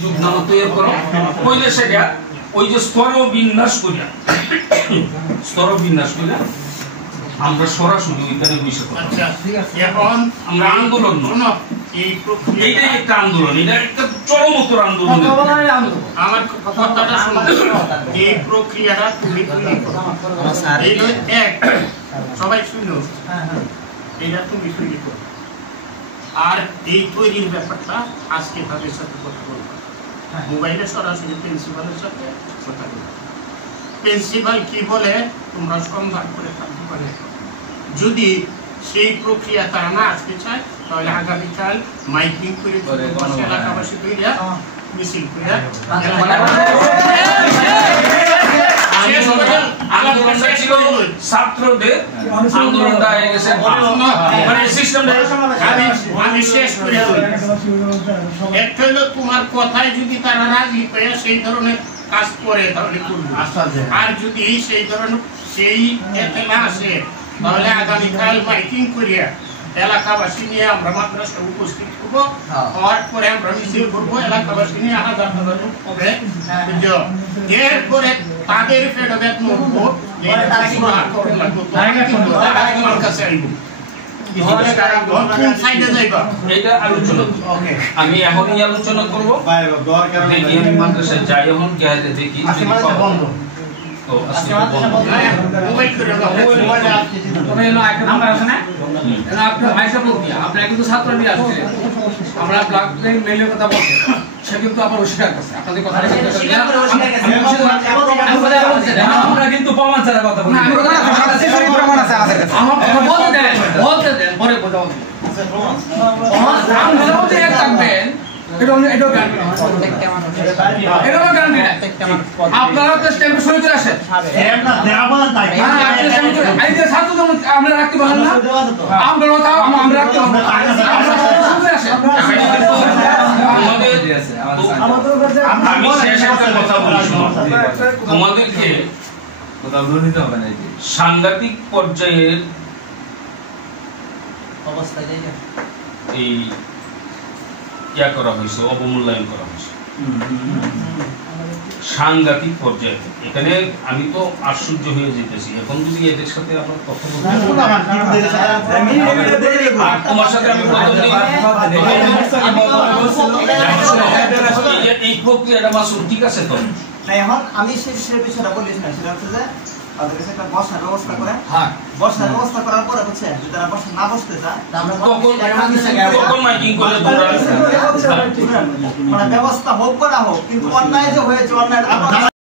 যুগনামা তৈরি করো কইলে সেটা ওই যে স্তর বিন্যাস আমরা সরাসরি ওইখানে বসে করব। আচ্ছা ঠিক আছে, এখন আমরা আন্দোলন শুনো, এই প্রক্রিয়া এইটা একটা আন্দোলন, এটা একটা চরমতর আন্দোলন। আমার কথাটা শুনো, এই প্রক্রিয়াটা তুমি তৈরি করো। এই এক সবাই শুনো, এটা তুমি তৈরি করো। আর এই তৈরির ব্যাপারটা আজকে তাদের সাথে কথা বলবো, মোবাইলে সরাসরি প্রিন্সিপালের সাথে কথা বলবো। প্রিন্সিপাল কি বলে তোমরা সন্ধান করে থাকতে পারে। যদি সেই প্রক্রিয়া তারা না আসতে চায় তাহলে আগামীকাল মাইকিং করে এলাকাবাসী তৈরি মিছিল করে ছাত্রদের আন্দোলনটা আমি শেষ করে একটা হলো তোমার কথায় যদি তারা রাজি হয়ে সেই ধরনের কাজ করে তাহলে করবে, আর যদি সেই ধরনের সেই এতে না আসে তাহলে আগামীকাল মাইকিং করিয়া এলাকাবাসী নিয়ে আমরা মাদ্রাসা উপস্থিত হবো, হওয়ার পরে আমরা মিছিল করবো, এলাকাবাসী নিয়ে হাজার হাজার লোক হবে। এরপরে তাদের ফেডব্যাক নেবো, তোমার কাছে আইব আমি এখনই আলোচনা করবো। মাদ্রাসায় যাই এখন দেখি আপনার কিন্তু ছাত্র নিয়ে আসছে, আমরা ব্লক মেলের কথা বলছি, সে কিন্তু আবার অস্বীকার করছে আপনাদের কথা। আমরা কিন্তু প্রমাণ ছাড়া কথা বলি, আমার কথা বলতে দেন পরে বোঝাবো। থাকবেন আপনারা তো স্ট্যাম্প শুনতে আসেন, আমরা রাখতে পারেন না, আমরা রাখতে পারবো তোমাদেরকে সাংঘাতিক পর্যায়ের এই ইয়া করা হয়েছে, অবমূল্যায়ন করা হয়েছে সাংঘাতিক পর্যায়ে। এখানে আমি তো আশ্চর্য হয়ে যেতেছি, এখন যদি এদের সাথে আপনার কথা বলতে তোমার সাথে আমি এই প্রক্রিয়াটা মাসুল ঠিক আছে তো এখন আমি সেই বিষয়টা বলিস না, সেটা হচ্ছে যে তাদের কাছে একটা বসার ব্যবস্থা করে, বসার ব্যবস্থা করার পরে হচ্ছে যারা বসা না বসতে চায় মানে ব্যবস্থা হোক করা হোক, কিন্তু অন্যায় যে হয়েছে অন্যায়